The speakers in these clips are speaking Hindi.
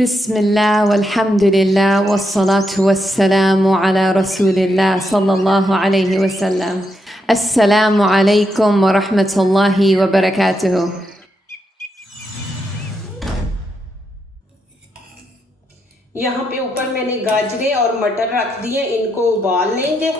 बिस्मिल्लाह वल्हम्दुलिल्लाह वस्सलातु वस्सलामु अला रसूलिल्लाह सल्लल्लाहु अलैहि वसल्लम। अस्सलामु अलैकुम व रहमतुल्लाहि व बरकातुहू। यहाँ पे ऊपर मैंने गाजरे और मटर रख दिए, इनको उबाल लेंगे।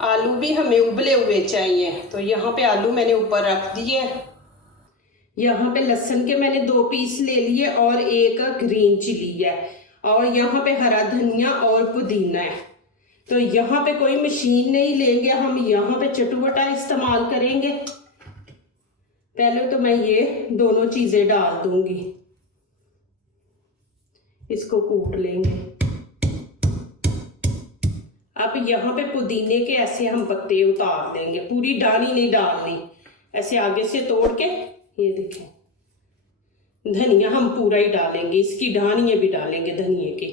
आलू भी हमें उबले हुए चाहिए, तो यहाँ पे आलू मैंने ऊपर रख दिए। यहाँ पे लहसुन के मैंने 2 पीस ले लिए और एक ग्रीन चिली है, और यहाँ पे हरा धनिया और पुदीना है। तो यहाँ पे कोई मशीन नहीं लेंगे, हम यहाँ पे चटुवटा इस्तेमाल करेंगे। पहले तो मैं ये दोनों चीज़ें डाल दूंगी, इसको कूट लेंगे। अब यहाँ पे पुदीने के ऐसे हम पत्ते उतार देंगे, पूरी डाली नहीं डालनी, ऐसे आगे से तोड़ के। ये देखें, धनिया हम पूरा ही डालेंगे, इसकी डालियाँ भी डालेंगे धनिए की।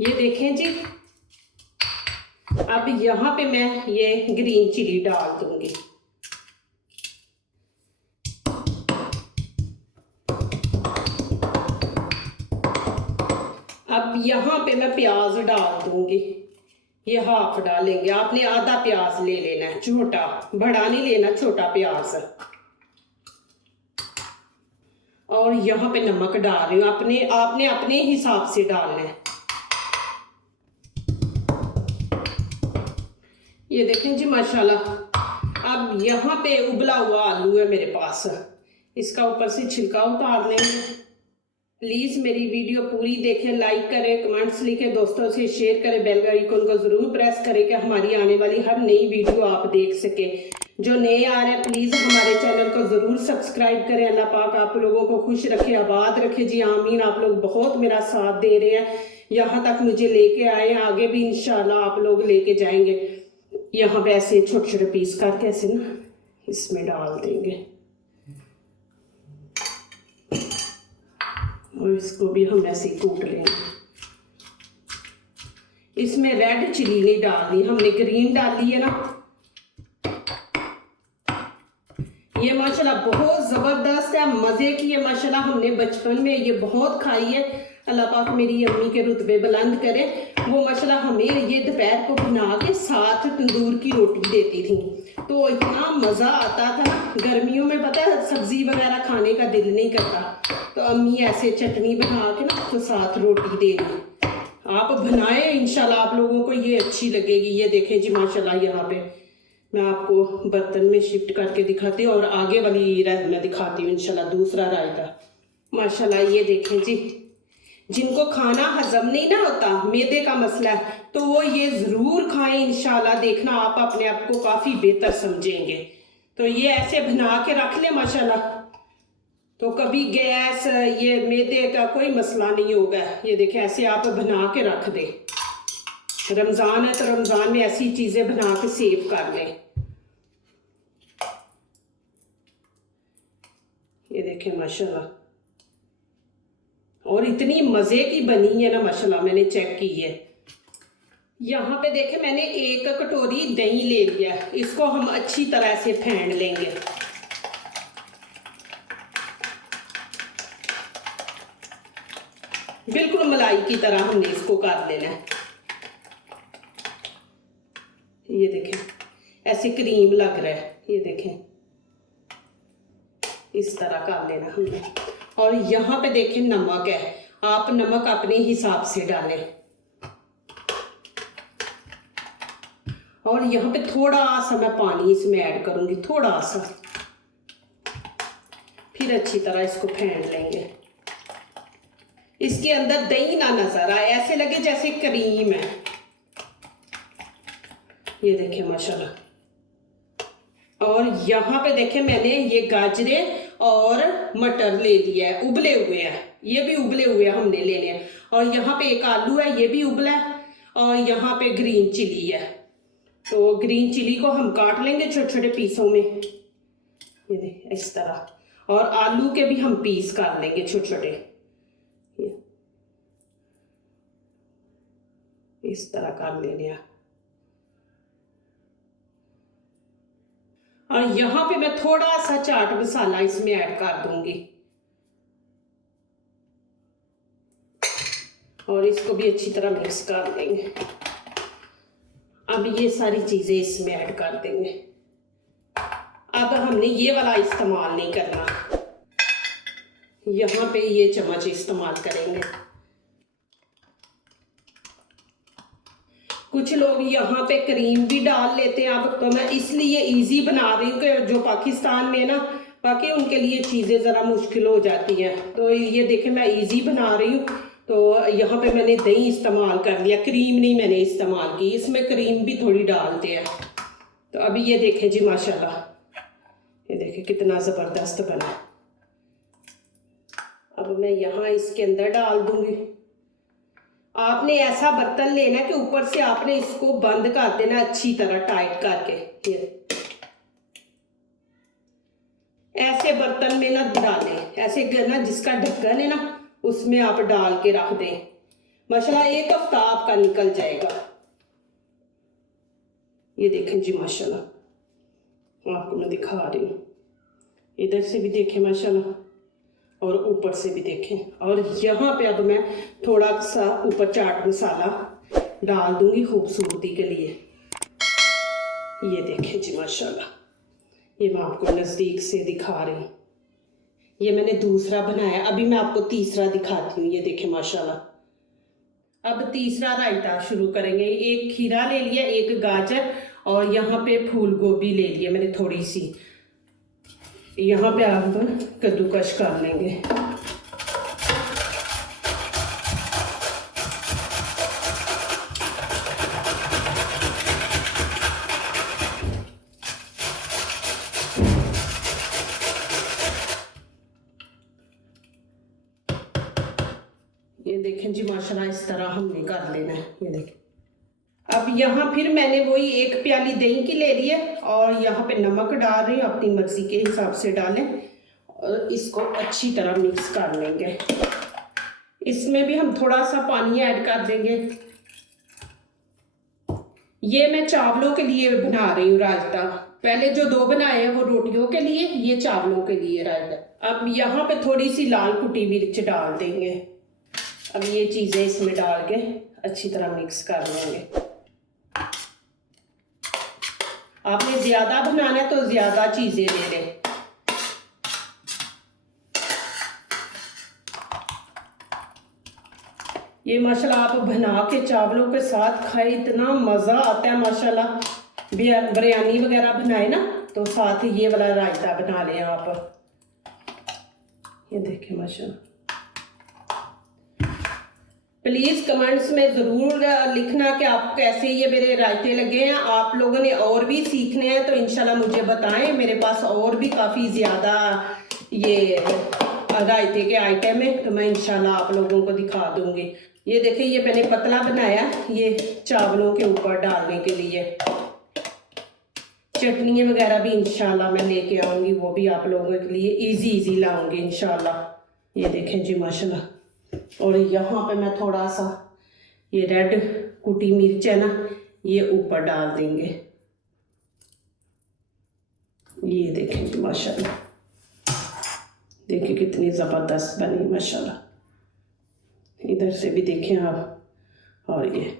ये देखें जी। अब यहाँ पे मैं ये ग्रीन चिली डाल दूंगी। अब यहाँ पे मैं प्याज डाल दूंगी, ये हाफ डालेंगे। आपने आधा प्याज ले लेना है, छोटा, बड़ा नहीं लेना, छोटा प्याज। और यहाँ पे नमक डाल रही हूँ, आपने अपने हिसाब से डालना है। ये देखें जी माशाल्लाह। अब यहाँ पे उबला हुआ आलू है मेरे पास, इसका ऊपर से छिलका उतार लेंगे। प्लीज़ मेरी वीडियो पूरी देखें, लाइक करें, कमेंट्स लिखें, दोस्तों से शेयर करें, बेल आइकन को ज़रूर प्रेस करें कि हमारी आने वाली हर नई वीडियो आप देख सकें। जो नए आ रहे हैं प्लीज़ हमारे चैनल को ज़रूर सब्सक्राइब करें। अल्लाह पाक आप लोगों को खुश रखे, आबाद रखे जी, आमीन। आप लोग बहुत मेरा साथ दे रहे हैं, यहाँ तक मुझे लेके आए हैं, आगे भी इंशाल्लाह आप लोग लेके जाएंगे। यहाँ पे ऐसे छोटे छोटे पीस करके ऐसे ना इसमें डाल देंगे, और इसको भी हम ऐसे ही कूट लेंगे। इसमें रेड चिली नहीं डालनी, हमने ग्रीन डाली है ना। ये माशाल्लाह बहुत ज़बरदस्त है, मज़े की है माशाल्लाह। हमने बचपन में ये बहुत खाई है। अल्लाह पाक मेरी अम्मी के रुतबे बुलंद करे। वो माशाल्लाह हमें ये दोपहर को बना के साथ तंदूर की रोटी देती थी, तो इतना मज़ा आता था। गर्मियों में पता है सब्ज़ी वगैरह खाने का दिल नहीं करता, तो अम्मी ऐसे चटनी बना के ना तो साथ रोटी देगी। आप बनाएं, इंशाल्लाह आप लोगों को ये अच्छी लगेगी। ये देखें जी माशाल्लाह, यहाँ पे मैं आपको बर्तन में शिफ्ट करके दिखाती हूँ, और आगे वाली मैं दिखाती हूँ इंशाल्लाह दूसरा रायता। माशाल्लाह ये देखें जी, जिनको खाना हजम नहीं ना होता, मैदे का मसला है, तो वो ये ज़रूर खाएं इंशाल्लाह। देखना आप अपने आप को काफ़ी बेहतर समझेंगे। तो ये ऐसे बना के रख ले माशाल्लाह, तो कभी गैस ये मैदे का कोई मसला नहीं होगा। ये देखें ऐसे आप बना के रख दें। रमज़ान है तो रमज़ान में ऐसी चीज़ें बना के सेव कर लें। ये देखें माशाल्लाह, और इतनी मज़े की बनी है ना माशाल्लाह, मैंने चेक की है। यहाँ पे देखें मैंने 1 कटोरी दही ले लिया, इसको हम अच्छी तरह से फेंट लेंगे। बिल्कुल मलाई की तरह हमने इसको कर लेना है। ये देखें ऐसे क्रीम लग रहा है, ये देखें इस तरह कर लेना हमने। और यहाँ पे देखें नमक है, आप नमक अपने हिसाब से डालें। और यहाँ पे थोड़ा सा मैं पानी इसमें ऐड करूँगी, थोड़ा सा, फिर अच्छी तरह इसको फेंट लेंगे। इसके अंदर दही ना नजर आए, ऐसे लगे जैसे क्रीम है। ये देखें माशाल्लाह। और यहाँ पे देखें मैंने ये गाजरे और मटर ले लिया है, उबले हुए हैं, ये भी उबले हुए हमने लेने हैं। और यहाँ पे एक आलू है, ये भी उबला है। और यहाँ पे ग्रीन चिली है, तो ग्रीन चिली को हम काट लेंगे छोटे छोटे पीसों में, ये देखें इस तरह। और आलू के भी हम पीस कर लेंगे छोटे छोटे। इस तरह कर लेने हैं। और यहाँ पे मैं थोड़ा सा चाट मसाला इसमें ऐड कर दूंगी और इसको भी अच्छी तरह मिक्स कर देंगे। अब ये सारी चीजें इसमें ऐड कर देंगे। अब हमने ये वाला इस्तेमाल नहीं करना, यहाँ पे ये चम्मच इस्तेमाल करेंगे। कुछ लोग यहाँ पे क्रीम भी डाल लेते हैं। अब तो मैं इसलिए इजी बना रही हूँ कि जो पाकिस्तान में ना, बाकी उनके लिए चीज़ें ज़रा मुश्किल हो जाती हैं। तो ये देखें मैं इजी बना रही हूँ। तो यहाँ पे मैंने दही इस्तेमाल कर लिया, क्रीम नहीं मैंने इस्तेमाल की। इसमें क्रीम भी थोड़ी डालते हैं। तो अभी ये देखें जी माशाल्लाह, ये देखें कितना ज़बरदस्त बना। अब मैं यहाँ इसके अंदर डाल दूंगी। आपने ऐसा बर्तन लेना कि ऊपर से आपने इसको बंद कर देना अच्छी तरह टाइट करके। ये ऐसे बर्तन में ना डालें, ऐसे ना जिसका ढक्कन है ना उसमें आप डाल के रख दें। माशाल्लाह 1 हफ्ता आपका निकल जाएगा। ये देखें जी माशाल्लाह, आपको मैं दिखा रही हूँ। इधर से भी देखें माशाल्लाह और ऊपर से भी देखें। और यहाँ पे अब मैं थोड़ा सा ऊपर चाट मसाला डाल दूंगी खूबसूरती के लिए। ये देखें जी माशाल्लाह, ये मैं आपको नज़दीक से दिखा रही हूँ। ये मैंने दूसरा बनाया, अभी मैं आपको तीसरा दिखाती हूँ। ये देखें माशाल्लाह। अब तीसरा रायता शुरू करेंगे। 1 खीरा ले लिया, 1 गाजर और यहाँ पे फूल गोभी ले लिया मैंने थोड़ी सी। यहाँ पे आप कद्दूकश कर लेंगे। ये देखें जी माशाल्लाह, इस तरह हमने कर लेना है। ये देखें। अब यहाँ फिर मैंने वही 1 प्याली दही की ले ली है और यहाँ पे नमक डाल रही हूँ, अपनी मर्जी के हिसाब से डालें। और इसको अच्छी तरह मिक्स कर लेंगे। इसमें भी हम थोड़ा सा पानी ऐड कर देंगे। ये मैं चावलों के लिए बना रही हूँ रायता। पहले जो 2 बनाए हैं वो रोटियों के लिए, ये चावलों के लिए रायता। अब यहाँ पे थोड़ी सी लाल कुटी मिर्च डाल देंगे। अब ये चीज़ें इसमें डाल के अच्छी तरह मिक्स कर लेंगे। आपने ज़्यादा बनाना है तो ज़्यादा चीज़ें ले लें। ये माशाल्लाह आप बना के चावलों के साथ खाए, इतना मज़ा आता है माशाल्लाह। बिरयानी वगैरह बनाए ना तो साथ ही ये वाला रायता बना लें आप। ये देखें माशाल्लाह। प्लीज़ कमेंट्स में ज़रूर लिखना कि आपको कैसे ये मेरे रायते लगे हैं। आप लोगों ने और भी सीखने हैं तो इंशाल्लाह मुझे बताएं। मेरे पास और भी काफ़ी ज़्यादा ये रायते के आइटम है तो मैं इंशाल्लाह आप लोगों को दिखा दूंगी। ये देखिए, ये मैंने पतला बनाया, ये चावलों के ऊपर डालने के लिए। चटनी वगैरह भी इंशाल्लाह मैं लेके आऊँगी, वो भी आप लोगों के लिए इजी लाऊंगी इंशाल्लाह। ये देखें जी माशाल्लाह। और यहाँ पे मैं थोड़ा सा ये रेड कुटी मिर्च है ना, ये ऊपर डाल देंगे। ये देखें जी माशाल्लाह, देखिए कितनी ज़बरदस्त बनी माशाल्लाह। इधर से भी देखें आप। और ये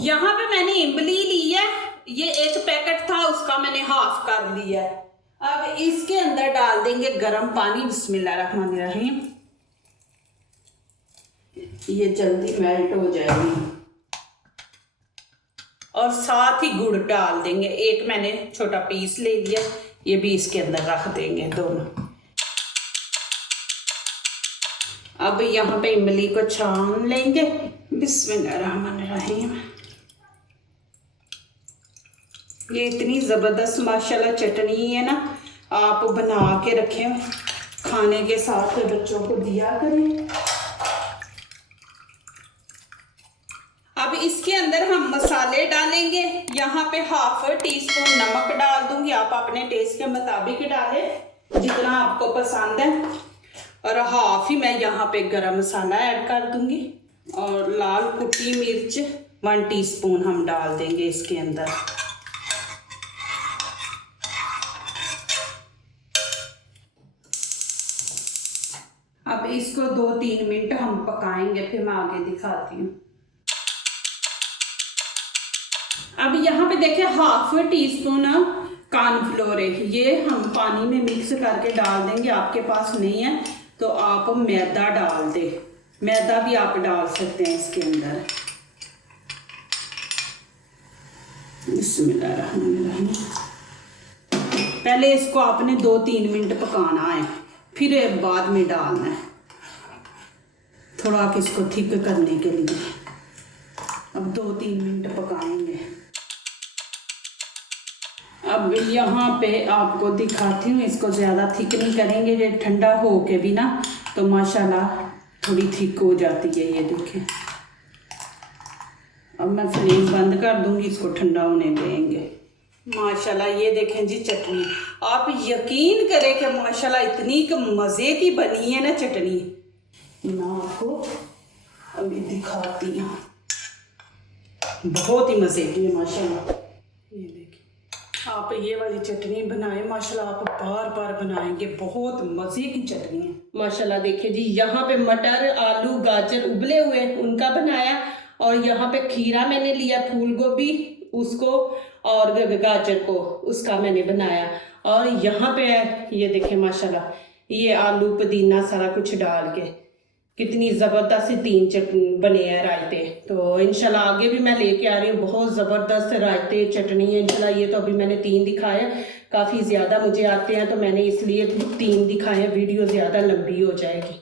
यहाँ पे मैंने इमली ली है, ये 1 पैकेट था उसका मैंने हाफ कर लिया है। अब इसके अंदर डाल देंगे गर्म पानी। बिस्मिल्लाहिर्रहमानिर्रहीम। ये जल्दी मेल्ट हो जाएगी। और साथ ही गुड़ डाल देंगे। 1 मैंने छोटा पीस ले लिया, ये भी इसके अंदर रख देंगे दोनों। अब यहाँ पे इमली को छान लेंगे। बिस्मिल्लाहिर्रहमानिर्रहीम। ये इतनी ज़बरदस्त माशाल्लाह चटनी है ना, आप बना के रखें, खाने के साथ बच्चों को दिया करें। अब इसके अंदर हम मसाले डालेंगे। यहाँ पे हाफ टीस्पून नमक डाल दूंगी, आप अपने टेस्ट के मुताबिक डालें जितना आपको पसंद है। और हाफ ही मैं यहाँ पे गरम मसाला ऐड कर दूंगी। और लाल कुटी मिर्च 1 टीस्पून हम डाल देंगे इसके अंदर। अब इसको 2-3 मिनट हम पकाएंगे, फिर मैं आगे दिखाती हूँ। अब यहाँ पे देखिए 1/2 टीस्पून कॉर्नफ्लोर है, ये हम पानी में मिक्स करके डाल देंगे। आपके पास नहीं है तो आप मैदा डाल दे, मैदा भी आप डाल सकते हैं इसके अंदर। बिस्मिल्लाहिर्रहमानिर्रहीम। पहले इसको आपने 2-3 मिनट पकाना है, फिर बाद में डालना है, थोड़ा इसको थिक करने के लिए। अब 2-3 मिनट पकाएंगे। अब यहाँ पे आपको दिखाती हूँ, इसको ज़्यादा थिक नहीं करेंगे, ये ठंडा हो के भी ना तो माशाल्लाह थोड़ी थिक हो जाती है। ये देखें, अब मैं फ्लेम बंद कर दूँगी, इसको ठंडा होने देंगे। माशाल्लाह ये देखें जी चटनी, आप यकीन करें कि माशाल्लाह इतनी मज़े की बनी है ना चटनी। मैं आपको अभी दिखाती हूँ, बहुत ही मज़े की है माशाल्लाह। ये देखिए, आप ये वाली चटनी बनाएं माशाल्लाह, आप बार बार बनाएंगे, बहुत मज़े की चटनी है माशाल्लाह। देखिए जी, यहाँ पे मटर, आलू, गाजर उबले हुए उनका बनाया, और यहाँ पे खीरा मैंने लिया, फूल गोभी उसको, और गाजर को उसका मैंने बनाया। और यहाँ पे ये देखें माशाल्लाह, ये आलू पुदीना सारा कुछ डाल के कितनी ज़बरदस्त 3 चटनी बने हैं रायते। तो इंशाल्लाह आगे भी मैं लेके आ रही हूँ, बहुत ज़बरदस्त रायते चटनी है इंशाल्लाह। ये तो अभी मैंने 3 दिखाए, काफ़ी ज़्यादा मुझे आते हैं तो मैंने इसलिए 3 दिखाए हैं, वीडियो ज़्यादा लंबी हो जाएगी।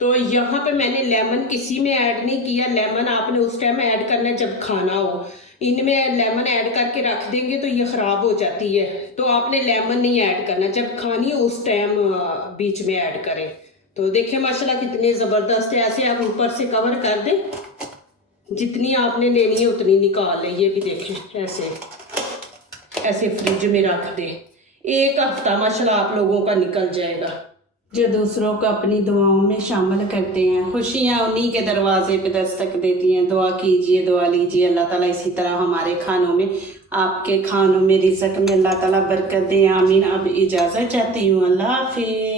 तो यहाँ पे मैंने लेमन किसी में ऐड नहीं किया, लेमन आपने उस टाइम ऐड करना है जब खाना हो। इनमें लेमन ऐड करके रख देंगे तो ये ख़राब हो जाती है, तो आपने लेमन नहीं ऐड करना, जब खानी हो उस टाइम बीच में ऐड करें। तो देखिए माशाल्लाह कितने ज़बरदस्त है। ऐसे आप ऊपर से कवर कर दें, जितनी आपने लेनी है उतनी निकाल लें। ये भी देखें, ऐसे ऐसे फ्रिज में रख दें, 1 हफ्ता माशाल्लाह आप लोगों का निकल जाएगा। जो दूसरों को अपनी दुआओं में शामिल करते हैं, खुशियाँ उन्हीं के दरवाजे पे दस्तक देती हैं। दुआ कीजिए, दुआ लीजिए, अल्लाह ताला इसी तरह हमारे खानों में, आपके खानों में, रिज़्क़ में अल्लाह ताला बरकत दे, आमीन। अब इजाज़त चाहती हूँ, अल्लाह हाफ़िज़।